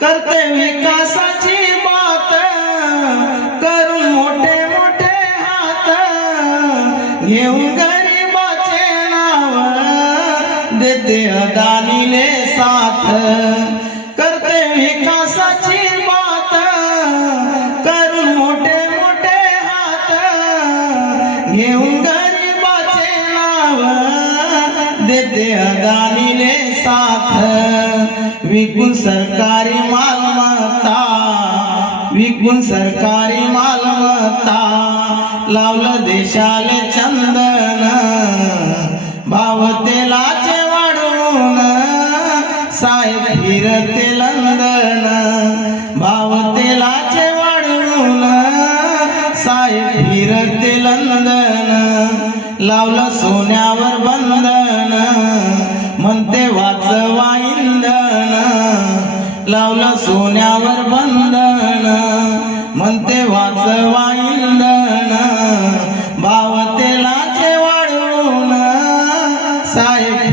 करते विकासाची बात, करून मोठे मोठे हात, घेऊन गरीबाचे नाव, देते अदानीले साथ. करते विकासाची बात, करून मोठे मोठे हात, घेऊन गरीबाचे नाव, देते अदानीले साथ. विकून सरकारी मालमत्ता, विकून सरकारी मालमत्ता, लावलं देशाले चंदन, भाव तेलाचे वाढवून, साहेब फिरते लंदन, भाव तेलाचे वाढवून, साहेब फिरते लंदन. लावलं सोन्यावर बंधन, म्हणते वाचवा इंधन, लावलं सोन्यावर बंधन, म्हणते वाचवा इंधन, भाव तेलाचे वाढवून, साहेब